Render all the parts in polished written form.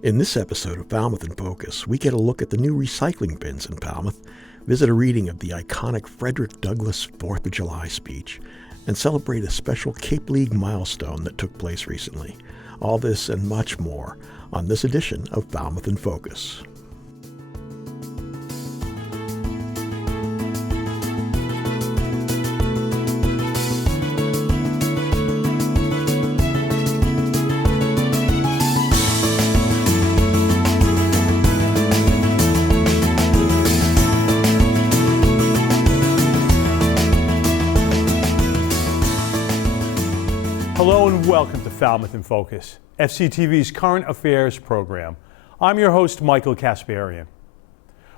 In this episode of Falmouth in Focus, we get a look at the new recycling bins in Falmouth, visit a reading of the iconic Frederick Douglass 4th of July speech, and celebrate a special Cape League milestone that took place recently. All this and much more on this edition of Falmouth in Focus. Hello and welcome to Falmouth in Focus, FCTV's current affairs program. I'm your host, Michael Kasparian.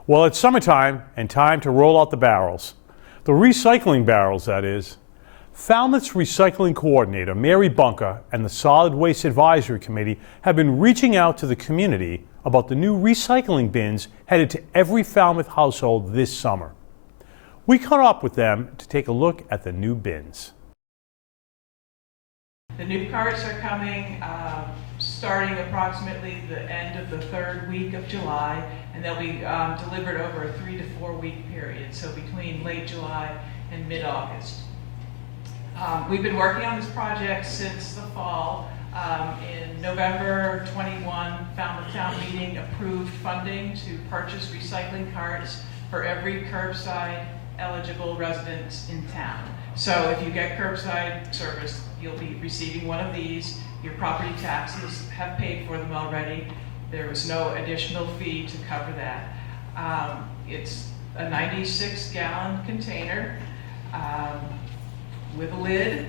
Well, it's summertime and time to roll out the barrels. The recycling barrels, that is. Falmouth's recycling coordinator, Mary Bunker, and the Solid Waste Advisory Committee have been reaching out to the community about the new recycling bins headed to every Falmouth household this summer. We caught up with them to take a look at the new bins. The new carts are coming starting approximately the end of the third week of July, and they'll be delivered over a 3 to 4 week period, so between late July and mid-August. We've been working on this project since the fall. In November 21, Falmouth Town Meeting approved funding to purchase recycling carts for every curbside eligible resident in town. So if you get curbside service, you'll be receiving one of these. Your property taxes have paid for them already. There was no additional fee to cover that. It's a 96-gallon container with a lid.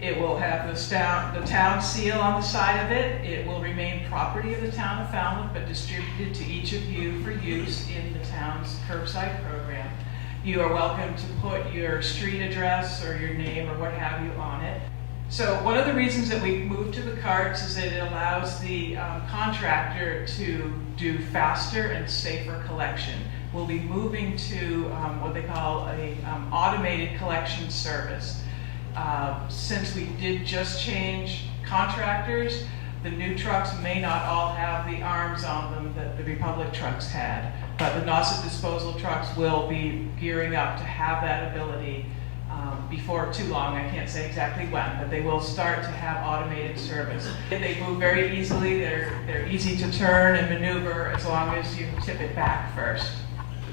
It will have the town seal on the side of it. It will remain property of the town of Falmouth, but distributed to each of you for use in the town's curbside program. You are welcome to put your street address or your name or what have you on it. So one of the reasons that we moved to the carts is that it allows the contractor to do faster and safer collection. We'll be moving to what they call a automated collection service. Since we did just change contractors, the new trucks may not all have the arms on them that the Republic trucks had. But the Nauset disposal trucks will be gearing up to have that ability before too long. I can't say exactly when, but they will start to have automated service. They move very easily. They're easy to turn and maneuver as long as you tip it back first.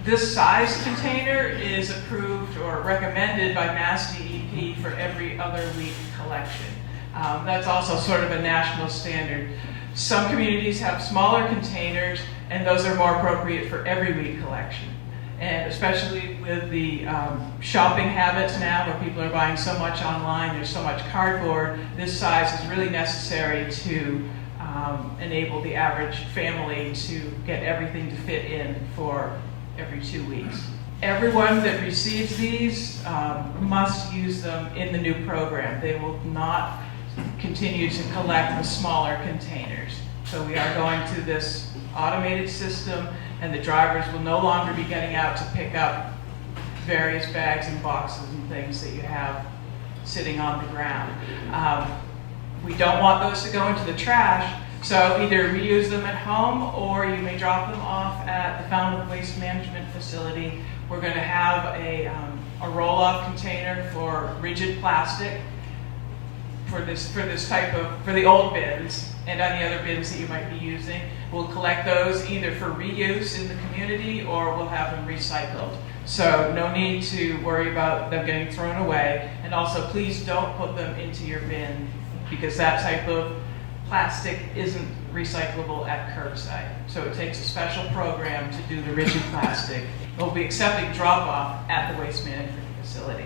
This size container is approved or recommended by Mass DEP for every other week collection. That's also sort of a national standard. Some communities have smaller containers, and those are more appropriate for every week collection. And especially with the shopping habits now, where people are buying so much online, there's so much cardboard, this size is really necessary to enable the average family to get everything to fit in for every 2 weeks. Everyone that receives these must use them in the new program. They will not continue to collect the smaller containers. So we are going to this automated system, and the drivers will no longer be getting out to pick up various bags and boxes and things that you have sitting on the ground. We don't want those to go into the trash, so either reuse them at home or you may drop them off at the Falmouth Waste Management Facility. We're going to have a roll-off container for rigid plastic for the old bins and any other bins that you might be using. We'll collect those either for reuse in the community or we'll have them recycled. So no need to worry about them getting thrown away. And also please don't put them into your bin because that type of plastic isn't recyclable at curbside. So it takes a special program to do the rigid plastic. We'll be accepting drop-off at the waste management facility.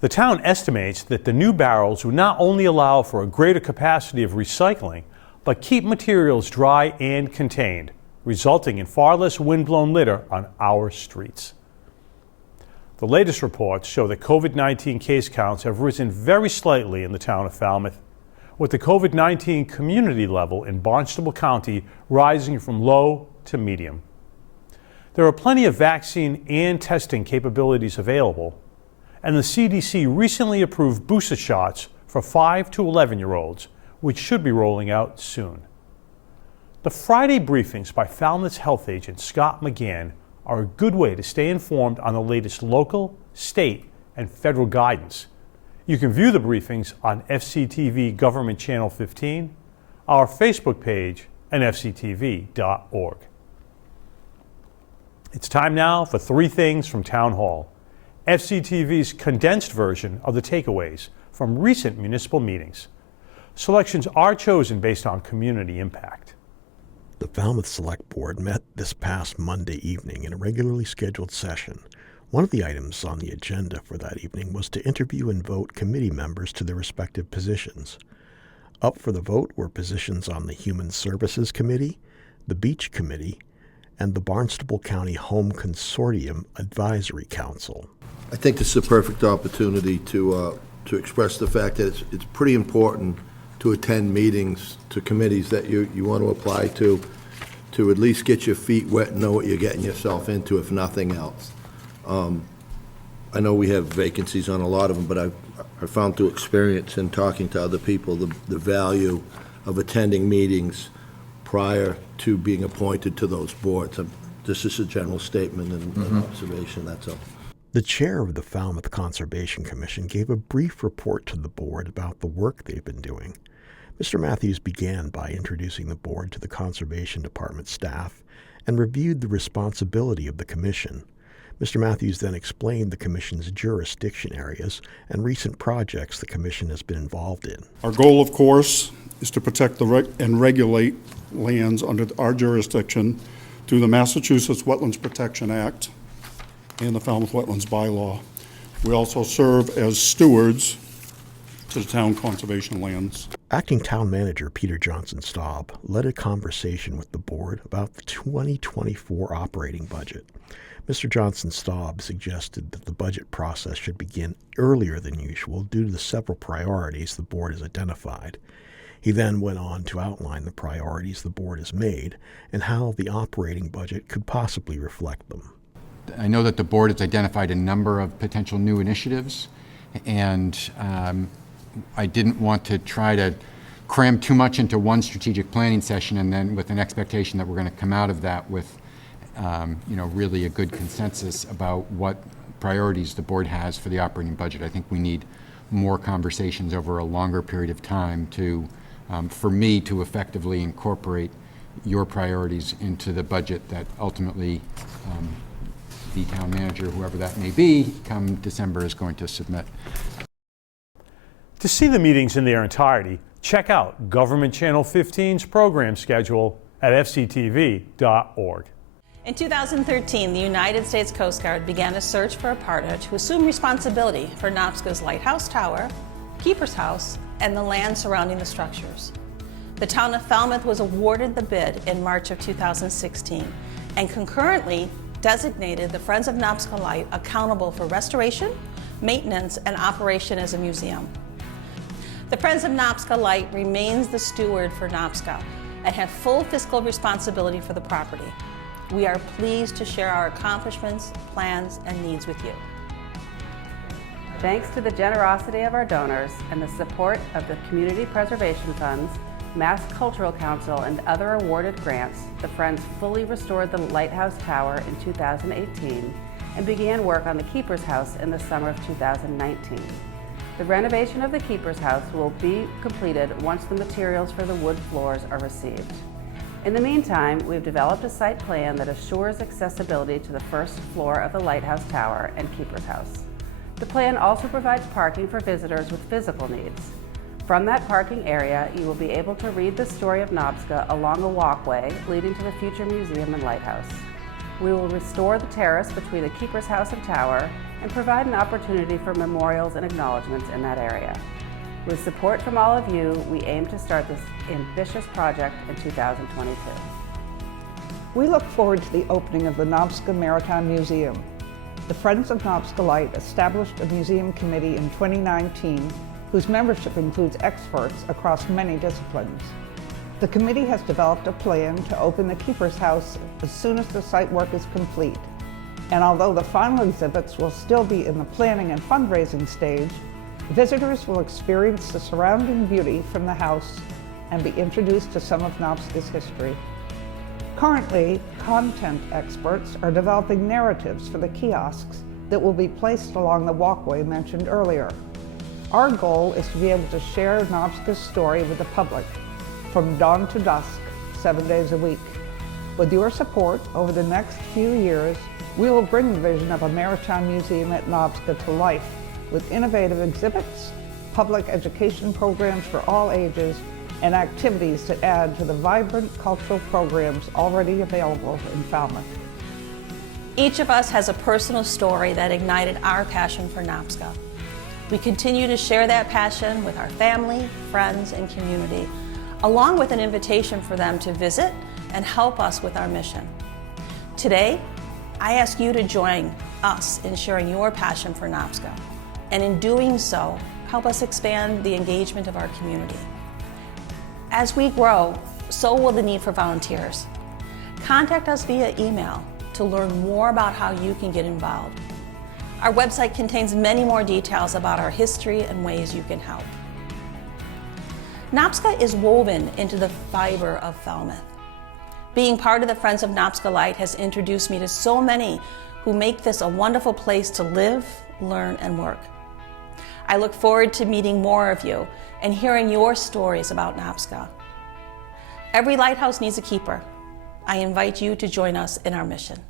The town estimates that the new barrels will not only allow for a greater capacity of recycling, but keep materials dry and contained, resulting in far less windblown litter on our streets. The latest reports show that COVID-19 case counts have risen very slightly in the town of Falmouth, with the COVID-19 community level in Barnstable County rising from low to medium. There are plenty of vaccine and testing capabilities available, and the CDC recently approved booster shots for 5 to 11-year-olds, which should be rolling out soon. The Friday briefings by Falmouth's health agent Scott McGann are a good way to stay informed on the latest local, state, and federal guidance. You can view the briefings on FCTV Government Channel 15, our Facebook page, and fctv.org. It's time now for 3 things from Town Hall, FCTV's condensed version of the takeaways from recent municipal meetings. Selections are chosen based on community impact. The Falmouth Select Board met this past Monday evening in a regularly scheduled session. One of the items on the agenda for that evening was to interview and vote committee members to their respective positions. Up for the vote were positions on the Human Services Committee, the Beach Committee, and the Barnstable County Home Consortium Advisory Council. I think this is a perfect opportunity to express the fact that it's pretty important to attend meetings, to committees that you want to apply to at least get your feet wet and know what you're getting yourself into, if nothing else. I know we have vacancies on a lot of them, but I've found through experience and talking to other people the value of attending meetings prior to being appointed to those boards. This is a general statement and observation, that's all. The chair of the Falmouth Conservation Commission gave a brief report to the board about the work they've been doing. Mr. Matthews began by introducing the board to the Conservation Department staff and reviewed the responsibility of the commission. Mr. Matthews then explained the commission's jurisdiction areas and recent projects the commission has been involved in. Our goal, of course, is to protect and regulate lands under our jurisdiction through the Massachusetts Wetlands Protection Act and the Falmouth Wetlands Bylaw. We also serve as stewards to the town conservation lands. Acting Town Manager Peter Johnson-Staub led a conversation with the board about the 2024 operating budget. Mr. Johnson-Staub suggested that the budget process should begin earlier than usual due to the several priorities the board has identified. He then went on to outline the priorities the board has made and how the operating budget could possibly reflect them. I know that the board has identified a number of potential new initiatives, and I didn't want to try to cram too much into one strategic planning session and then with an expectation that we're going to come out of that with really a good consensus about what priorities the board has for the operating budget. I think we need more conversations over a longer period of time for me to effectively incorporate your priorities into the budget that ultimately the town manager, whoever that may be, come December is going to submit. To see the meetings in their entirety, check out Government Channel 15's program schedule at fctv.org. In 2013, the United States Coast Guard began a search for a partner to assume responsibility for NOPSCA's Lighthouse Tower, Keeper's House, and the land surrounding the structures. The town of Falmouth was awarded the bid in March of 2016 and concurrently designated the Friends of NOPSCA Light accountable for restoration, maintenance, and operation as a museum. The Friends of NOPSCA Light remains the steward for NOPSCA and have full fiscal responsibility for the property. We are pleased to share our accomplishments, plans, and needs with you. Thanks to the generosity of our donors and the support of the Community Preservation Funds, Mass Cultural Council, and other awarded grants, the Friends fully restored the Lighthouse Tower in 2018 and began work on the Keeper's House in the summer of 2019. The renovation of the Keeper's House will be completed once the materials for the wood floors are received. In the meantime, we've developed a site plan that assures accessibility to the first floor of the Lighthouse Tower and Keeper's House. The plan also provides parking for visitors with physical needs. From that parking area, you will be able to read the story of NOPSCA along a walkway leading to the future museum and lighthouse. We will restore the terrace between the Keeper's House and Tower and provide an opportunity for memorials and acknowledgements in that area. With support from all of you, we aim to start this ambitious project in 2022. We look forward to the opening of the NOPSCA Maritime Museum. The Friends of NOPSCA Light established a museum committee in 2019 whose membership includes experts across many disciplines. The committee has developed a plan to open the Keeper's House as soon as the site work is complete. And although the final exhibits will still be in the planning and fundraising stage, visitors will experience the surrounding beauty from the house and be introduced to some of NOPSCA's history. Currently, content experts are developing narratives for the kiosks that will be placed along the walkway mentioned earlier. Our goal is to be able to share NOPSCA's story with the public from dawn to dusk, 7 days a week. With your support, over the next few years, we will bring the vision of a maritime museum at NOPSCA to life with innovative exhibits, public education programs for all ages, and activities to add to the vibrant cultural programs already available in Falmouth. Each of us has a personal story that ignited our passion for NOPSCA. We continue to share that passion with our family, friends, and community, along with an invitation for them to visit and help us with our mission. Today, I ask you to join us in sharing your passion for NOPSCA, and in doing so, help us expand the engagement of our community. As we grow, so will the need for volunteers. Contact us via email to learn more about how you can get involved. Our website contains many more details about our history and ways you can help. NOPSCA is woven into the fiber of Falmouth. Being part of the Friends of NOPSCA Light has introduced me to so many who make this a wonderful place to live, learn, and work. I look forward to meeting more of you and hearing your stories about NOPSCA. Every lighthouse needs a keeper. I invite you to join us in our mission.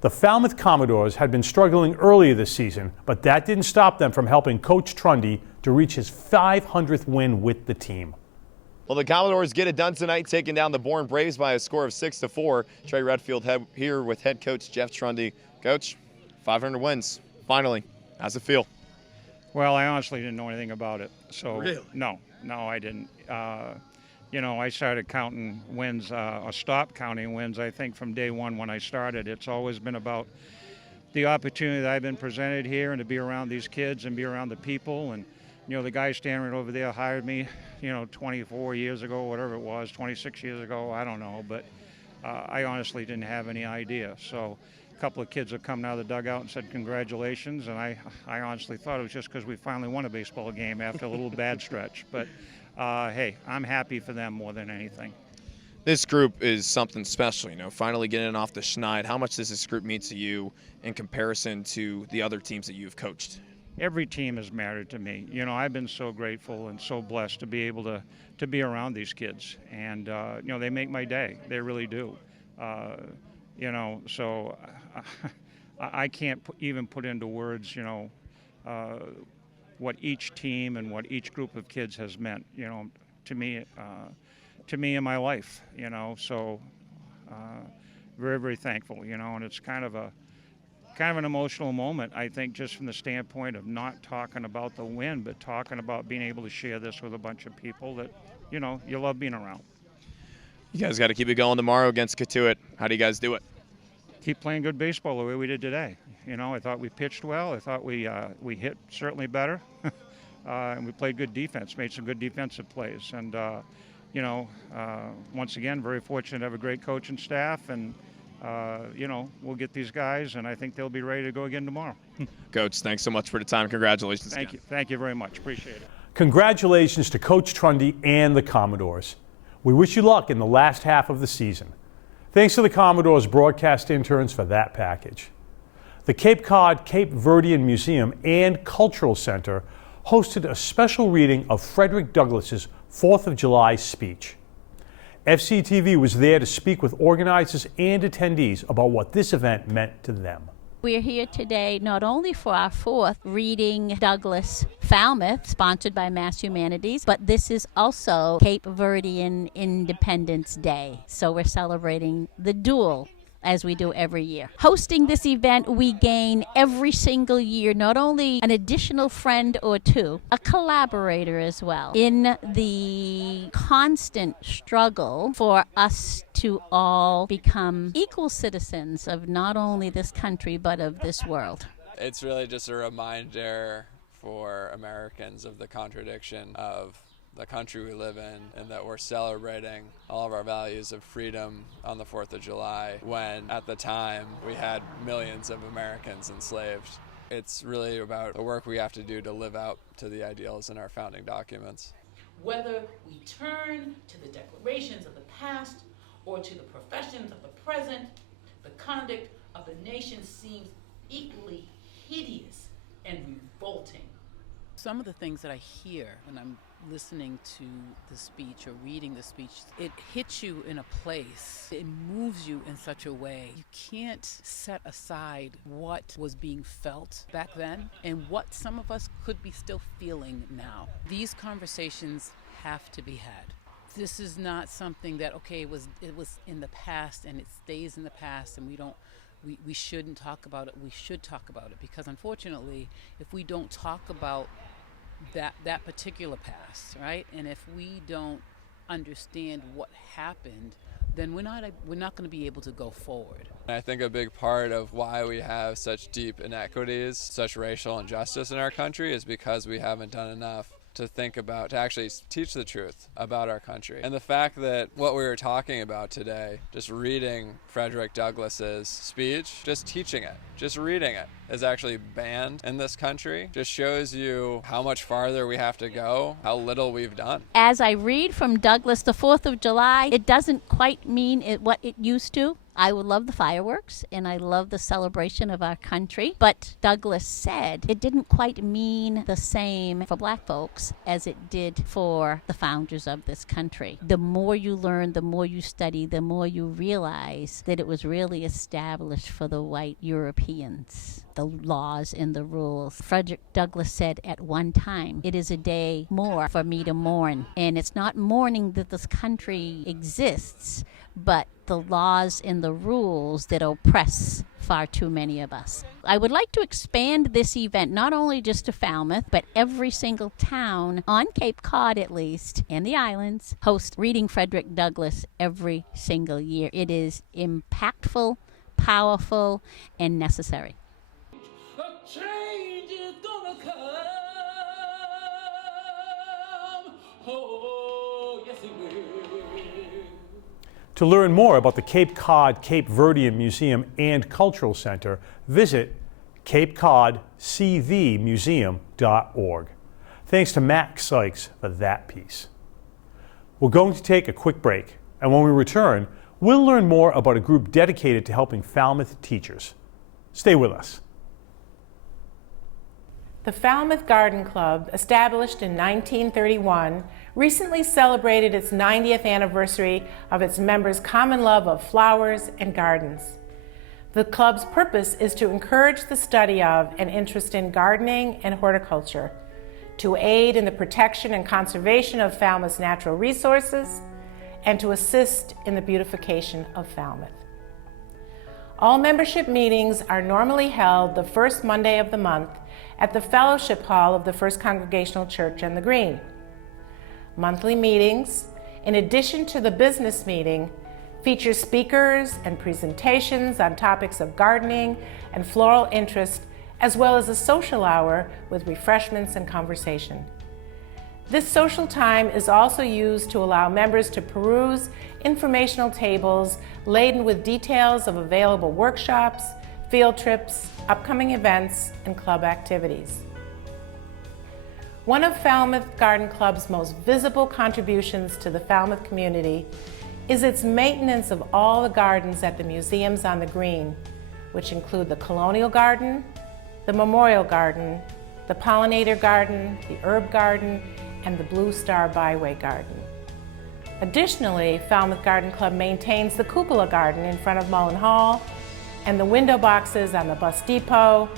The Falmouth Commodores had been struggling earlier this season, but that didn't stop them from helping Coach Trundy to reach his 500th win with the team. Well, the Commodores get it done tonight, taking down the Bourne Braves by a score of 6-4. Trey Redfield here with head coach Jeff Trundy. Coach, 500 wins, finally. How's it feel? Well, I honestly didn't know anything about it. So Really? No, I didn't. I started counting wins, or stopped counting wins, I think, from day one when I started. It's always been about the opportunity that I've been presented here and to be around these kids and be around the people. And, the guy standing right over there hired me, 24 years ago, whatever it was, 26 years ago, I don't know. But I honestly didn't have any idea. So a couple of kids have come out of the dugout and said congratulations, and I honestly thought it was just because we finally won a baseball game after a little bad stretch. But hey, I'm happy for them more than anything. This group is something special, finally getting it off the schneid. How much does this group mean to you in comparison to the other teams that you've coached? Every team has mattered to me. I've been so grateful and so blessed to be able to be around these kids, and they make my day. They really do. So I can't even put into words, what each team and what each group of kids has meant, to me in my life, So very, very thankful, and it's kind of an emotional moment, I think, just from the standpoint of not talking about the win, but talking about being able to share this with a bunch of people that, you love being around. You guys got to keep it going tomorrow against Katuitt. How do you guys do it? Keep playing good baseball the way we did today. I thought we pitched well. I thought we hit certainly better, and we played good defense, made some good defensive plays. And, once again, very fortunate to have a great coaching staff, and, we'll get these guys, and I think they'll be ready to go again tomorrow. Coach, thanks so much for the time. Congratulations. Thank you. Thank you very much. Appreciate it. Congratulations to Coach Trundy and the Commodores. We wish you luck in the last half of the season. Thanks to the Commodores broadcast interns for that package. The Cape Cod Cape Verdean Museum and Cultural Center hosted a special reading of Frederick Douglass's 4th of July speech. FCTV was there to speak with organizers and attendees about what this event meant to them. We're here today not only for our 4th reading Douglass Falmouth, sponsored by Mass Humanities, but this is also Cape Verdean Independence Day. So we're celebrating the dual as we do every year. Hosting this event, we gain every single year not only an additional friend or two, a collaborator as well, in the constant struggle for us to all become equal citizens of not only this country but of this world. It's really just a reminder for Americans of the contradiction of the country we live in, and that we're celebrating all of our values of freedom on the 4th of July when at the time we had millions of Americans enslaved. It's really about the work we have to do to live out to the ideals in our founding documents. Whether we turn to the declarations of the past or to the professions of the present, the conduct of the nation seems equally hideous and revolting. Some of the things that I hear when I'm listening to the speech or reading the speech, it hits you in a place. It moves you in such a way. You can't set aside what was being felt back then and what some of us could be still feeling now. These conversations have to be had. This is not something that, okay, it was in the past and it stays in the past and we shouldn't talk about it. We should talk about it, because unfortunately, if we don't talk about that particular past, right, and if we don't understand what happened, then we're not going to be able to go forward. I think a big part of why we have such deep inequities, such racial injustice in our country, is because we haven't done enough to think about, to actually teach the truth about our country. And the fact that what we were talking about today, just reading Frederick Douglass's speech, just teaching it, just reading it, is actually banned in this country, just shows you how much farther we have to go, how little we've done. As I read from Douglass, the 4th of July, it doesn't quite mean what it used to. I would love the fireworks, and I love the celebration of our country. But Douglass said it didn't quite mean the same for black folks as it did for the founders of this country. The more you learn, the more you study, the more you realize that it was really established for the white Europeans. The laws and the rules. Frederick Douglass said at one time, it is a day more for me to mourn. And it's not mourning that this country exists, but the laws and the rules that oppress far too many of us. I would like to expand this event not only just to Falmouth, but every single town on Cape Cod at least, and the islands, host Reading Frederick Douglass every single year. It is impactful, powerful, and necessary. A change is gonna come. Oh, yes it will. To learn more about the Cape Cod Cape Verdean Museum and Cultural Center, visit capecodcvmuseum.org. Thanks to Max Sykes for that piece. We're going to take a quick break, and when we return, we'll learn more about a group dedicated to helping Falmouth teachers. Stay with us. The Falmouth Garden Club, established in 1931, recently celebrated its 90th anniversary of its members' common love of flowers and gardens. The club's purpose is to encourage the study of and interest in gardening and horticulture, to aid in the protection and conservation of Falmouth's natural resources, and to assist in the beautification of Falmouth. All membership meetings are normally held the first Monday of the month at the Fellowship Hall of the First Congregational Church on the Green. Monthly meetings, in addition to the business meeting, feature speakers and presentations on topics of gardening and floral interest, as well as a social hour with refreshments and conversation. This social time is also used to allow members to peruse informational tables laden with details of available workshops, field trips, upcoming events, and club activities. One of Falmouth Garden Club's most visible contributions to the Falmouth community is its maintenance of all the gardens at the museums on the Green, which include the Colonial Garden, the Memorial Garden, the Pollinator Garden, the Herb Garden, and the Blue Star Byway Garden. Additionally, Falmouth Garden Club maintains the Cupola Garden in front of Mullen Hall, and the window boxes on the bus depot,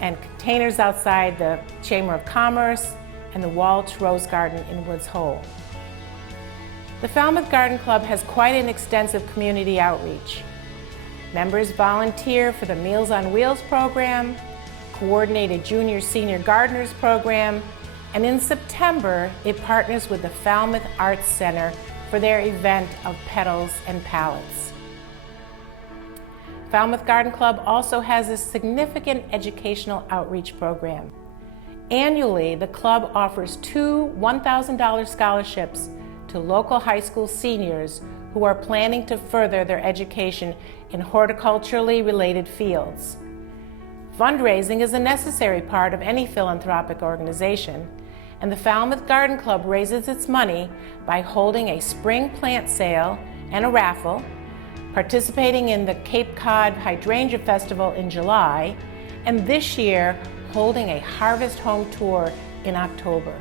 and containers outside the Chamber of Commerce, and the Walsh Rose Garden in Woods Hole. The Falmouth Garden Club has quite an extensive community outreach. Members volunteer for the Meals on Wheels program, coordinated Junior-Senior Gardeners program, and in September, it partners with the Falmouth Arts Center for their event of Petals and Palettes. Falmouth Garden Club also has a significant educational outreach program. Annually, the club offers 2 $1,000 scholarships to local high school seniors who are planning to further their education in horticulturally related fields. Fundraising is a necessary part of any philanthropic organization, and the Falmouth Garden Club raises its money by holding a spring plant sale and a raffle, participating in the Cape Cod Hydrangea Festival in July, and this year holding a Harvest Home Tour in October.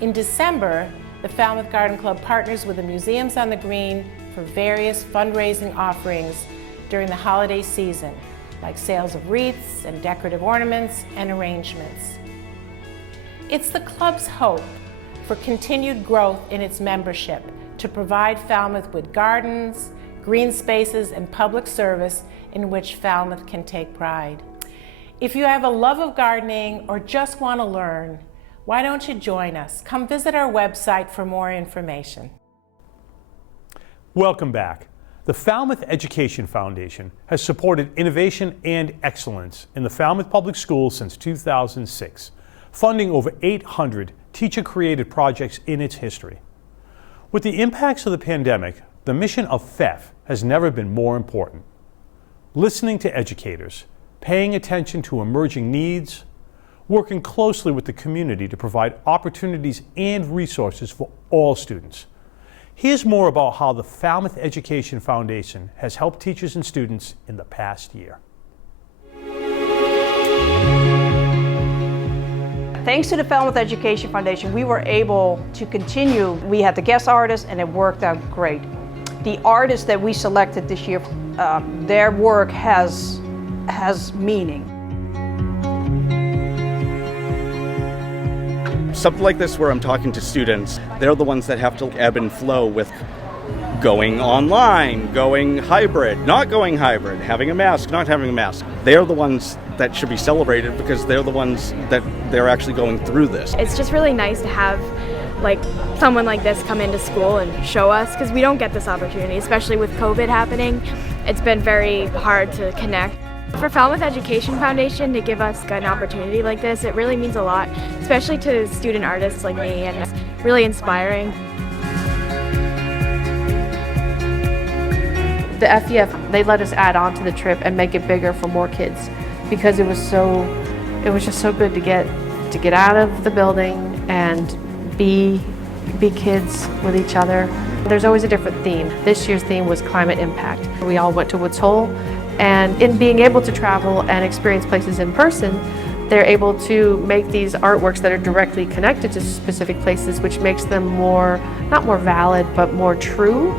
In December, the Falmouth Garden Club partners with the Museums on the Green for various fundraising offerings during the holiday season, like sales of wreaths and decorative ornaments and arrangements. It's the club's hope for continued growth in its membership to provide Falmouth with gardens, green spaces, and public service in which Falmouth can take pride. If you have a love of gardening or just want to learn, why don't you join us? Come visit our website for more information. Welcome back. The Falmouth Education Foundation has supported innovation and excellence in the Falmouth Public Schools since 2006, funding over 800 teacher-created projects in its history. With the impacts of the pandemic, the mission of FEF has never been more important. Listening to educators, paying attention to emerging needs, working closely with the community to provide opportunities and resources for all students. Here's more about how the Falmouth Education Foundation has helped teachers and students in the past year. Thanks to the Falmouth Education Foundation, we were able to continue. We had the guest artists and it worked out great. The artists that we selected this year, their work has meaning. Something like this where I'm talking to students, they're the ones that have to ebb and flow with going online, going hybrid, not going hybrid, having a mask, not having a mask. They're the ones that should be celebrated because they're the ones that they're actually going through this. It's just really nice to have someone like this come into school and show us, because we don't get this opportunity, especially with COVID happening. It's been very hard to connect. For Falmouth Education Foundation to give us an opportunity like this, it really means a lot, especially to student artists like me, and it's really inspiring. The FEF, they let us add on to the trip and make it bigger for more kids, because it was just so good to get out of the building and be kids with each other. There's always a different theme. This year's theme was climate impact. We all went to Woods Hole, and in being able to travel and experience places in person, they're able to make these artworks that are directly connected to specific places, which makes them more, not more valid, but more true.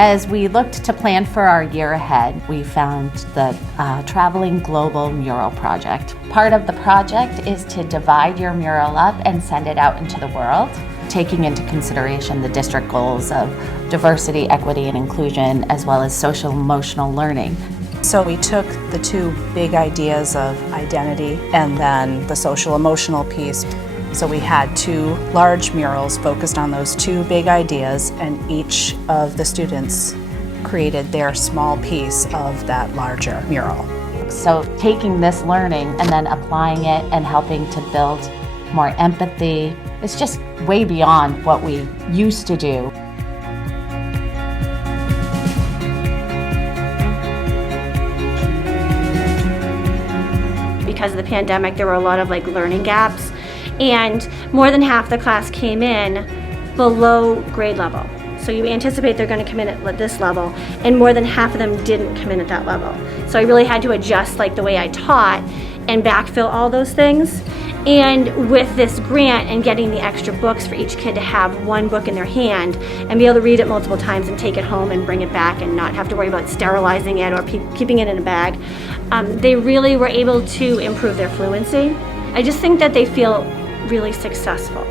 As we looked to plan for our year ahead, we found the Traveling Global Mural Project. Part of the project is to divide your mural up and send it out into the world, taking into consideration the district goals of diversity, equity, and inclusion, as well as social emotional learning. So we took the two big ideas of identity and then the social emotional piece. So we had two large murals focused on those two big ideas, and each of the students created their small piece of that larger mural. So taking this learning and then applying it and helping to build more empathy, it's just way beyond what we used to do. Because of the pandemic, there were a lot of learning gaps, and more than half the class came in below grade level. So you anticipate they're going to come in at this level, and more than half of them didn't come in at that level. So I really had to adjust the way I taught and backfill all those things. And with this grant and getting the extra books for each kid to have one book in their hand and be able to read it multiple times and take it home and bring it back and not have to worry about sterilizing it or keeping it in a bag, they really were able to improve their fluency. I just think that they feel really successful.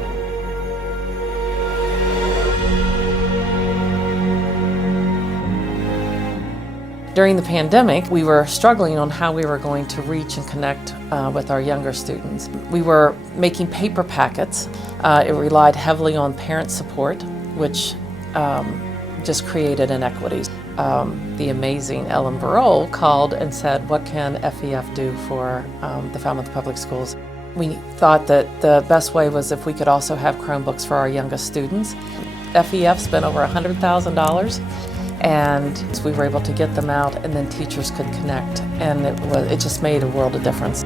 During the pandemic, we were struggling on how we were going to reach and connect with our younger students. We were making paper packets. It relied heavily on parent support, which just created inequities. The amazing Ellen Burrell called and said, "What can FEF do for the Falmouth Public Schools?" We thought that the best way was if we could also have Chromebooks for our youngest students. FEF spent over $100,000 And we were able to get them out, and then teachers could connect, and it just made a world of difference.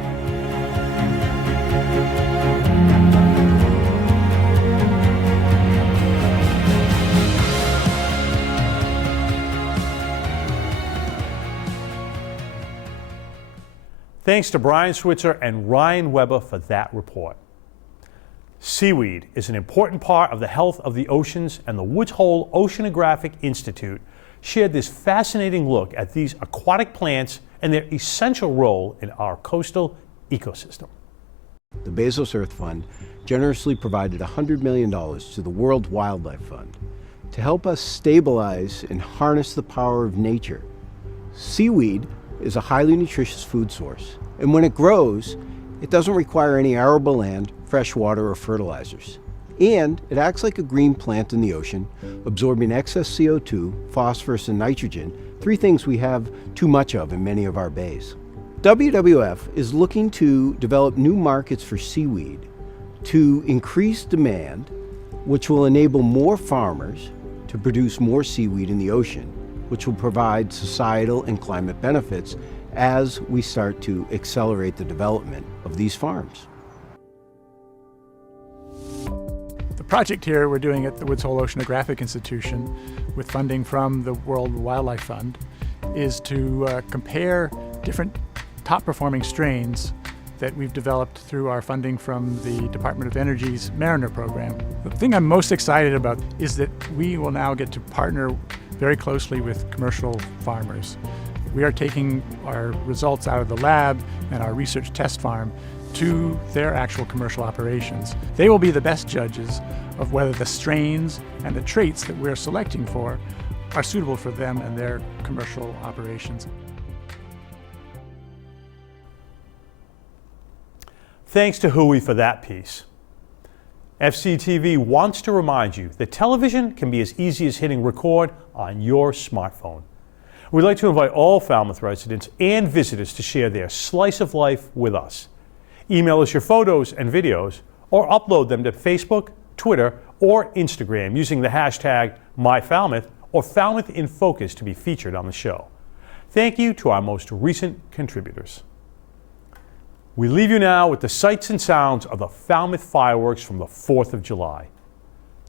Thanks to Brian Switzer and Ryan Weber for that report. Seaweed is an important part of the health of the oceans, and the Woods Hole Oceanographic Institute shared this fascinating look at these aquatic plants and their essential role in our coastal ecosystem. The Bezos Earth Fund generously provided $100 million to the World Wildlife Fund to help us stabilize and harness the power of nature. Seaweed is a highly nutritious food source, and when it grows, it doesn't require any arable land, fresh water, or fertilizers. And it acts like a green plant in the ocean, absorbing excess CO2, phosphorus, and nitrogen, three things we have too much of in many of our bays. WWF is looking to develop new markets for seaweed to increase demand, which will enable more farmers to produce more seaweed in the ocean, which will provide societal and climate benefits as we start to accelerate the development of these farms. The project here we're doing at the Woods Hole Oceanographic Institution with funding from the World Wildlife Fund is to compare different top-performing strains that we've developed through our funding from the Department of Energy's Mariner program. The thing I'm most excited about is that we will now get to partner very closely with commercial farmers. We are taking our results out of the lab and our research test farm to their actual commercial operations. They will be the best judges of whether the strains and the traits that we're selecting for are suitable for them and their commercial operations. Thanks to Hui for that piece. FCTV wants to remind you that television can be as easy as hitting record on your smartphone. We'd like to invite all Falmouth residents and visitors to share their slice of life with us. Email us your photos and videos, or upload them to Facebook, Twitter, or Instagram using the hashtag MyFalmouth or Falmouth in Focus to be featured on the show. Thank you to our most recent contributors. We leave you now with the sights and sounds of the Falmouth fireworks from the 4th of July.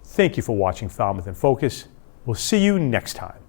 Thank you for watching Falmouth in Focus. We'll see you next time.